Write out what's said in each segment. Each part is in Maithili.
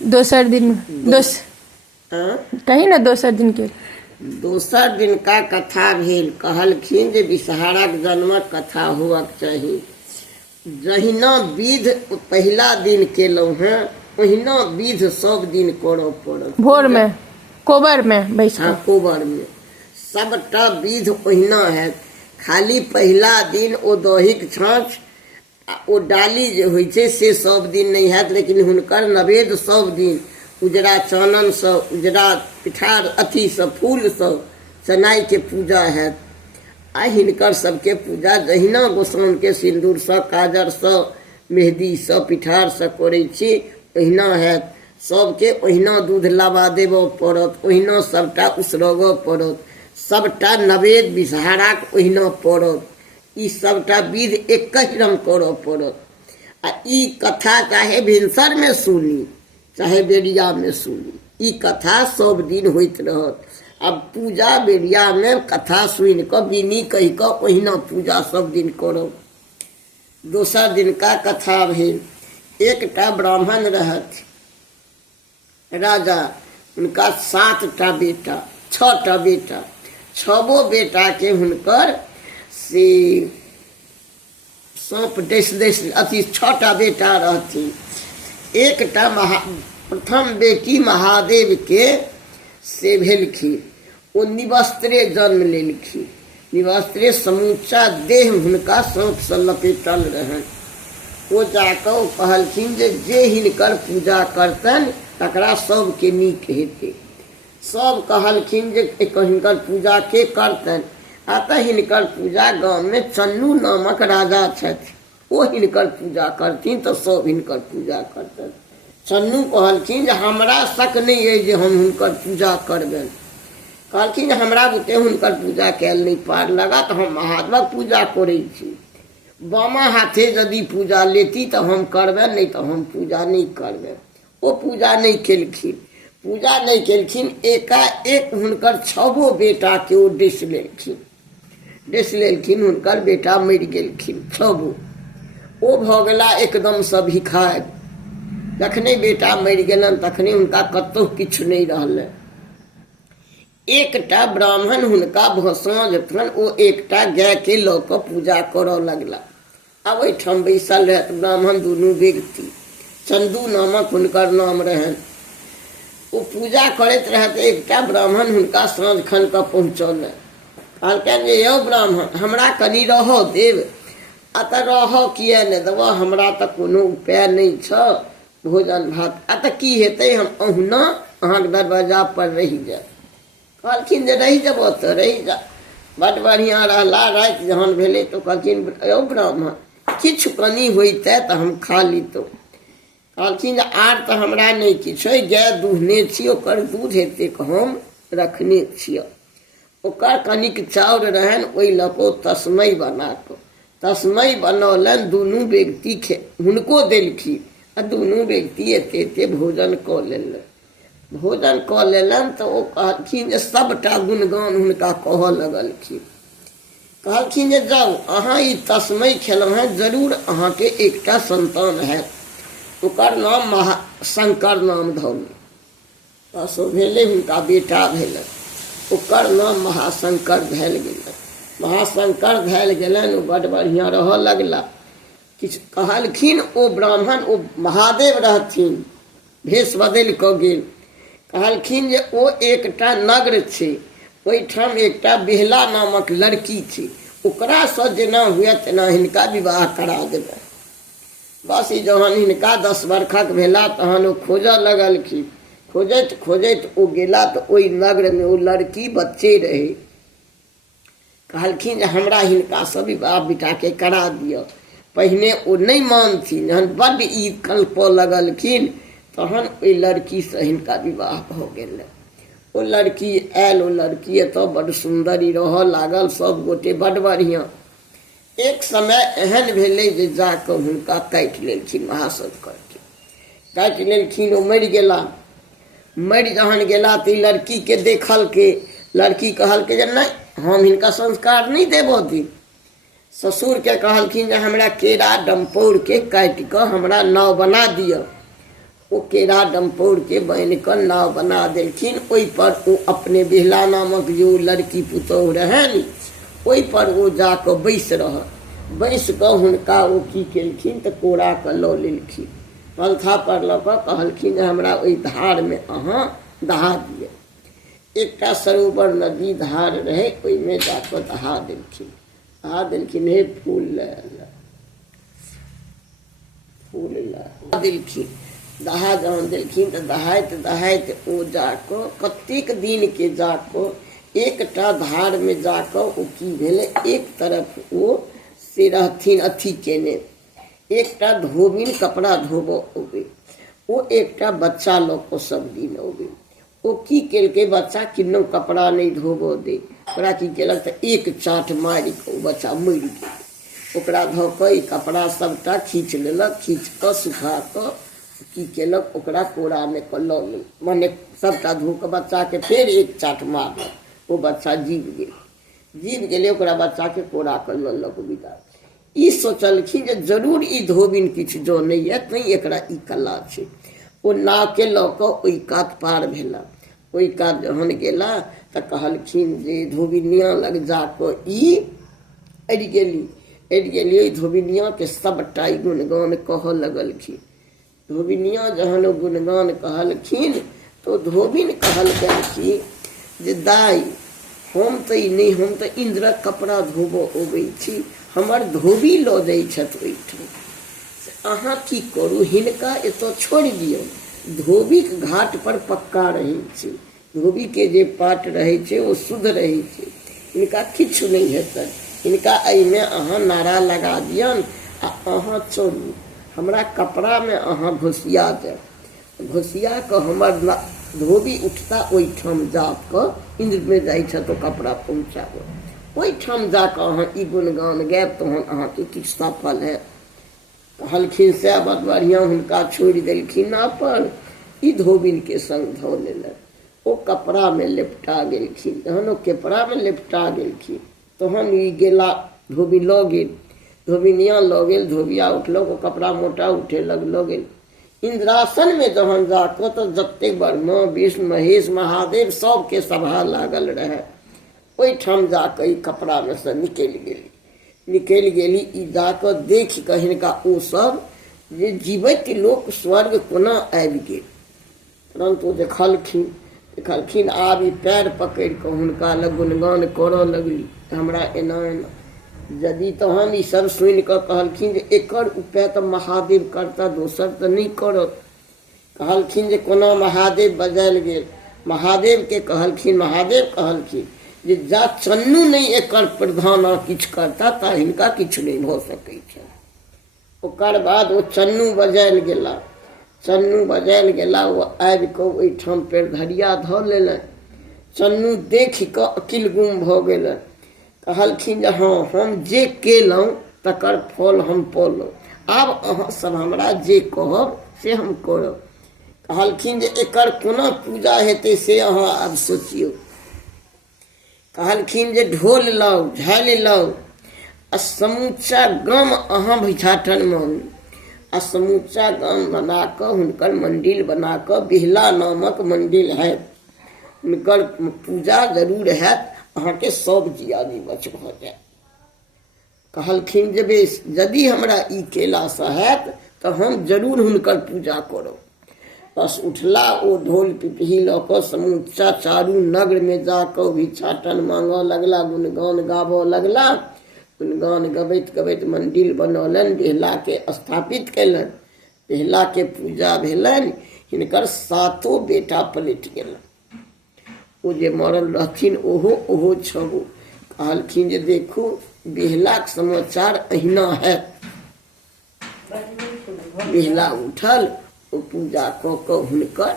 दोसर दिन कही ना दोसर दिन के दोसर दिन का कथा भेल। कहलखिन जे विषहाराक जन्मक कथा हुअक चाही। जहिना विध पहिला दिन केलहुँ हैं ओहिना विध सब दिन करऽ पड़त। भोर में कोबर में बैस हाँ, कोबर में सबटा विध ओहिना है। खाली पहिला दिन ओ दहीक छाँछ ओ डाली जे होइ छै से सब दिन नहीं हैत, लेकिन हुनकर नवेद सब दिन उजरा चानन से उजरा पिठार अथी से फूल से चनाई के पूजा हैत। आ हिनकर सबके पूजा जहिना गोसाउन के सिंदूर से काजर से मेहंदी से पिठार से करै छी ओहिना हैत। सबके ओहिना दूध लाबा देबऽ पड़त, ओहिना सबटा उसरगऽ पड़त, सबटा नवेद विषहाराक ओहिना पड़त। ई सबटा विध एक रंग करऽ पड़त। आ ई कथा चाहे भिनसर में सुनी चाहे बेरिया में सुनी, ई कथा सब दिन होइत रहत। अब पूजा बेरिया में कथा सुन कऽ बिनी कहि कऽ ओहिना पूजा सब दिन करब। दोसर दिन का कथा भेल। एकटा ब्राह्मण रहत राजा, उनका 7टा बेटा 6टा बेटा, 6गो बेटा के हुनकर से सौंप देश अथी 6टा बेटा रहथिन। एकटा प्रथम बेटी महादेव के से भेलखिन, ओ निवस्त्रे जन्म लेलखिन। निवस्त्रे समूचा देह हुनका सौंप से लपेटल रहन। ओ जाकऽ ओ कहलखिन जे हिनकर पूजा करतन तकरा सबके नीक हेतै। सब कहलखिन जे हिनकर पूजा के करतन। अतः हिनकर पूजा गाँव में चन्नू नामक राजा छथि, ओ हिनकर पूजा करथिन तो सब हिनकर पूजा करतन। चन्नू कहलखिन जे हमरा शक नहीं है जे हम हुनकर पूजा करबनि। कहलखिन जे हमरा बुते हुनकर पूजा कैल नहीं पार लगा तो हम महादेवक पूजा करै छी। बामा हाथे यदि पूजा लेती तो हम करबनि, नहीं तो हम पूजा नहीं करबनि। ओ पूजा नहीं केलखिन। पूजा नहीं केलखिन, एकाएक हुनकर 6गो बेटा के ओ डेस लेलखिन। हुनकर बेटा मरि गेलखिन 6गो। ओ भऽ गेला एकदम से भिखारी। जखने बेटा मरि गेलन तखने हुनका कतहु किछु नहीं रहलै। एकटा ब्राह्मण हुनका साँझ खन ओ एकटा गाय के लऽ कऽ पूजा करऽ लगला। आब ओहिठाम बैसल रहत ब्राह्मण दुनू व्यक्ति, चंदू नामक हुनकर नाम रहन। ओ पूजा करैत रहत। एकटा ब्राह्मण हुनका साँझ खन कऽ पहुँचल। कहलकनि जे यौ ब्राह्मण, हमरा कनि रहऽ देब। अतः रहऽ किए नहि देबऽ, हमरा तऽ कोनो उपाय नहीं छ भोजन भात। अतः की हेतै, हम अहुना अहाँके दरवाजा पर रहि जायब। कहलखिन जे रहि जेबऽ तऽ रहि जा। बड़ बढ़िआँ रहला। राति जहन भेलै तऽ कहलखिन यौ ब्राह्मण, किछु कनि होइतै तऽ हम खा लितौ। कहलखिन जे आर तऽ हमरा नहीं किछु है, गाय दुहने छी, ओकर दूध एतेक हम रखने छियै। ओकर कनिक चाउर रहन, ओहि लऽ कऽ तस्मै बना कऽ तस्मै बनौलनि। दुनू व्यक्ति हुनको देलखिन आ दुनू व्यक्ति एते एते भोजन कऽ लेलनि। भोजन कऽ लेलनि तऽ ओ कहलखिन जे सबटा गुणगान हुनका कहऽ लगलखिन। कहलखिन जे जाउ अहाँ ई तस्मै खेलहुँ हैं, जरूर अहाँके एकटा संतान हैत, ओकर नाम शंकर नाम धौलू। तसो भेलै, हुनका बेटा भेलनि, ओकर नाम महाशंकर धैल गेलनि। महाशंकर धैल गेलनि, ओ बड़ बढ़िआँ रहऽ लगला। किछु कहलखिन ओ ब्राह्मण, ओ महादेव रहथिन, भेष बदलि कऽ गेल। कहलखिन जे ओ एकटा नगर छै, ओहिठाम एकटा बेहला नामक लड़की छै, ओकरासँ जेना हुए तेना हिनका विवाह करा देबै। बस ई जहन हिनका 10 वर्षक भेला तहन ओ खोजऽ लगलखिन। खोजैत खोजैत ओ गेला तऽ ओहि नगर में ओ लड़की बच्चे रहे। कहलखिन जे हमरा हिनकासँ विवाह बेटा के करा दिअ। पहिने ओ नहीं मानथिन, जहन बड्ड ई कल्पऽ लगलखिन तहन ओहि लड़की से हिनका विवाह भऽ गेलै। ओ लड़की आयल, ओ लड़की एतऽ बड़ सुंदरी रहऽ लागल, सब गोटे बड़ बढ़िआँ। एक समय एहन भेलै जे जाकऽ हुनका काटि लेलखिन, महाशंकर के काटि लेलखिन। ओ मरि गेला। मरि जहन गेला तऽ ई लड़की के देखल के लड़की कहलकै जे नहीं, हम हिनका संस्कार नहीं देबऽ दी। ससुर के कहलखिन जे हमरा केरा डम्पौर के काटि कऽ हमरा नाव बना दिअ। ओ केरा डम्पोर के बन कर नाव बना देलखिन। ओहि पर ओ अपने बिहला नामक जो लड़की पुतौह रहनि ओहि पर ओ जाकऽ बैस रह। बैस कऽ हुनका ओ की केलखिन तऽ कोड़ा कऽ लऽ लेलखिन। पंखा पर लऽ कऽ कहलखिन जे हमरा ओहि धारमे अहाँ दहा दिअ। एकटा सरोवर नदी धार रहे ओहिमे जाकऽ दहा देलखिन। हे फूल ला देलखिन। दहा जहन देलखिन तऽ दहाइत ओ जाकऽ कतेक दिन के जाकऽ एकटा धार में जाकऽ ओ की भेलै, एक तरफ ओ से रहथिन अथी केने, एकटा धोबिन कपड़ा धोबऽ अबै, ओ एकटा बच्चा लऽ कऽ सब दिन अबै। ओ की केलकै, बच्चा किन्नो कपड़ा नहीं धोबऽ दे, ओकरा की केलक तऽ एक चाट मारि कऽ ओ बच्चा मरि गेल। ओकरा धऽ कऽ कपड़ा सबटा खींच लेलक, खींच कऽ सुखा कऽ की केलक ओकरा कोड़ा में कऽ लऽ लेलक, मने सबटा धो कऽ बच्चा के फेर एक चाट मारलक, ओ बच्चा जीव गेलै। ओकरा बच्चा के कोड़ा कऽ लऽ लक विदा। ई सोचलखिन जे जरूर ई धोबिन किछु जानैए तैं एकरा ई कला छै। ओ नाव के लऽ कऽ ओहि कात पार भेला। ओहि कात जहन गेला तऽ कहलखिन जे धोबिनिया लग जाकऽ ई अड़ि गेली। ओहि धोबिनिया के सबटा ई गुणगान कहऽ लगलखिन। धोबिनिया जहन गुणगान कहलखिन तो धोबिन कहलखिन कि जे दाई हम तऽ ई नहीं, हम तऽ इंद्रक कपड़ा धोबऽ अबै छी, हमर धोबी लऽ जाइ छथि ओहिठाम, अहाँ की करू हिनका एतऽ छोड़ि दियौ। धोबीक घाट पर पक्का रहै छै, धोबी के जे पाट रहै छै ओ शुद्ध रहै छै, हिनका किछु नहीं हेतनि। हिनका एहिमे अहाँ नारा लगा दियौन आ अहाँ चलू, हमरा कपड़ा में अहाँ घोसिया जायब। घोसिया कऽ हमर धोबी उठता ओहिठाम जाकऽ इंद्र में जाइ छथि ओ कपड़ा पहुँचाबऽ। ओहिठाम जाकऽ अहाँ ई गुणगान गायब तहन अहाँके किछु सफल हैत। कहलखिन से बड़ बढ़िया। हुनका छोड़ि देलखिन अपन, ई धोबिन के संग धऽ लेलक। ओ कपड़ा में लेपटा गेलखिन। जहन ओ कपड़ा में लेपटा गेलखिन तहन ई गेला, धोबी लऽ गेल, धोबिनिया लऽ गेल, धोबिया उठलक, ओ कपड़ा मोटा उठेलक लऽ गेल। इंद्रासन में जहन जाकऽ तऽ जतेक ब्रह्मा विष्णु महेश महादेव सबके सभा लागल रहे। ओहिठाम जाकऽ ई कपड़ा में से निकलि गेली। ई जाकऽ देख कऽ हिनका ओ सब जे जीवैत लोक स्वर्ग कोना आबि गेल, तुरंत ओ देखलखिन। आब ई पैर पकड़ि कऽ हुनका लग गुणगान करऽ लगली, हमरा एना यदि तहन ई सब सुनि कऽ कहलखिन जे एकर उपाय तऽ महादेव करता, दोसर तऽ नहीं करत। कहलखिन जे कोना महादेव बजायल गेल। महादेव कहलखिन जे जा चन्नू नहीं एकर प्रधान किछु करता ता हिनका किछु नहीं भऽ सकै छै। ओकर बाद ओ चन्नू बजायल गेला। ओ आबि कऽ ओहिठाम पेड़ धरिया धऽ लेलनि। चन्नू देख कऽ अकिल गुम भऽ गेलनि। कहलखिन जे हाँ, हम जे केलहुँ तकर फल हम पौलहुँ, आब अहाँ सब हमरा जे कहब से हम करब। कहलखिन जे एकर कोना पूजा हेतै से अहाँ आब सोचियौ। कहलखिन जे ढोल लाउ, झालि लाउ, आ समूचा गाम अहाँ भिक्षाटन मांगू। आ समूचा गाम बना कऽ हुनकर मंडिल बना कऽ, बिहला नामक मंडिल है, हुनकर पूजा जरूर हैत, अहाँके सब जियानी बच भऽ जायत। कहलखिन जे बेस, यदि हमरा ई केलासँ हैत तऽ हम जरूर हुनकर पूजा करब। बस उठला ओ ढोल पिपही लऽ कऽ समूचा चारू नगर में जाकऽ भिक्षाटन मांगऽ लगला, गुणगान गाबऽ लगला। गुणगान गबैत मंडिल बनौलनि, बिहला के स्थापित कयलनि, बिहला के पूजा भेलनि। हिनकर 7 बेटा पलटि गेलनि। ओ जे मरल रहथिन ओहो 6। कहलखिन जे देखू बिहलाक समाचार अहिना है। बिहला उठल, ओ पूजा कऽ कऽ हुनकर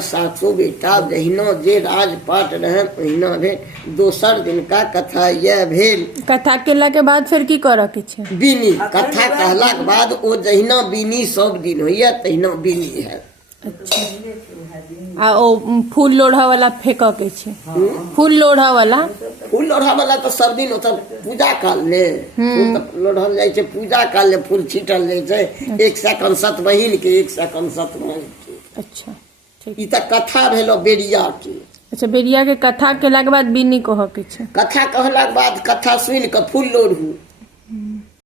7 बेटा जहिना जे राजपाट रहन ओहिना भेल। दोसर दिनका कथा यह भेल। कथा केला के बाद फिर की करऽ के छै? बीनी। कथा कहलाक बाद ओ जहिना बीनी सब दिन होइए तहिना बीनी है। अच्छा आ ओ फूल लोढ़ा वाला फेंक के छै फूल लोढ़ा वाला फूल लोढ़ा वाला तो सब दिन ओतऽ पूजा काल ले फूल तऽ लोढ़ल जाइ छै, पूजा काल ले फूल छीटल जाइ छै, एक सेकंड सत बहिन के, एक सेकंड सत माई के। अच्छा ठीक। ई तऽ कथा भेलो बेरिया के। अच्छा बेरिया के कथा केला के बाद बिन्नी कह के छै। कथा कहलाक बाद कथा सुनि कऽ फूल लोढ़ू,